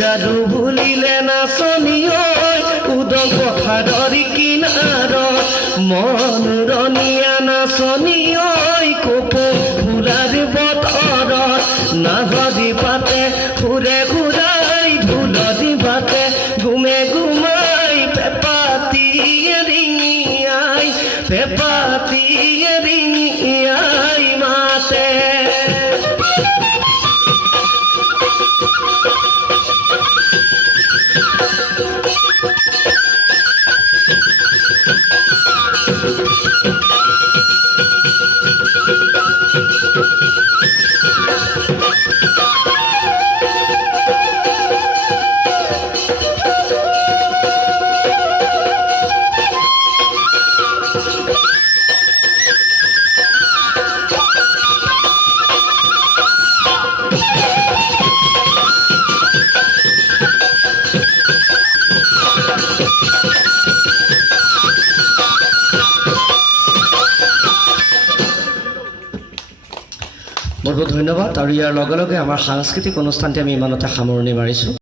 যাৰু ভুলিলে নাচনী উদং পথাৰৰ কিনাৰত মন ৰনিয়া নাচনী কপৌ ফুৰাৰ বতৰত নাভদি পাতে ফুৰে ঘূৰাই ঢোলদি বাতে ঘুমে ঘুমাই পেপাতি ৰিঙিয়াই মাতে। বহুত বহুত ধন্যবাদ আৰু ইয়াৰ লগে লগে আমাৰ সাংস্কৃতিক অনুষ্ঠানটি আমি ইমানতে সামৰণি মাৰিছোঁ।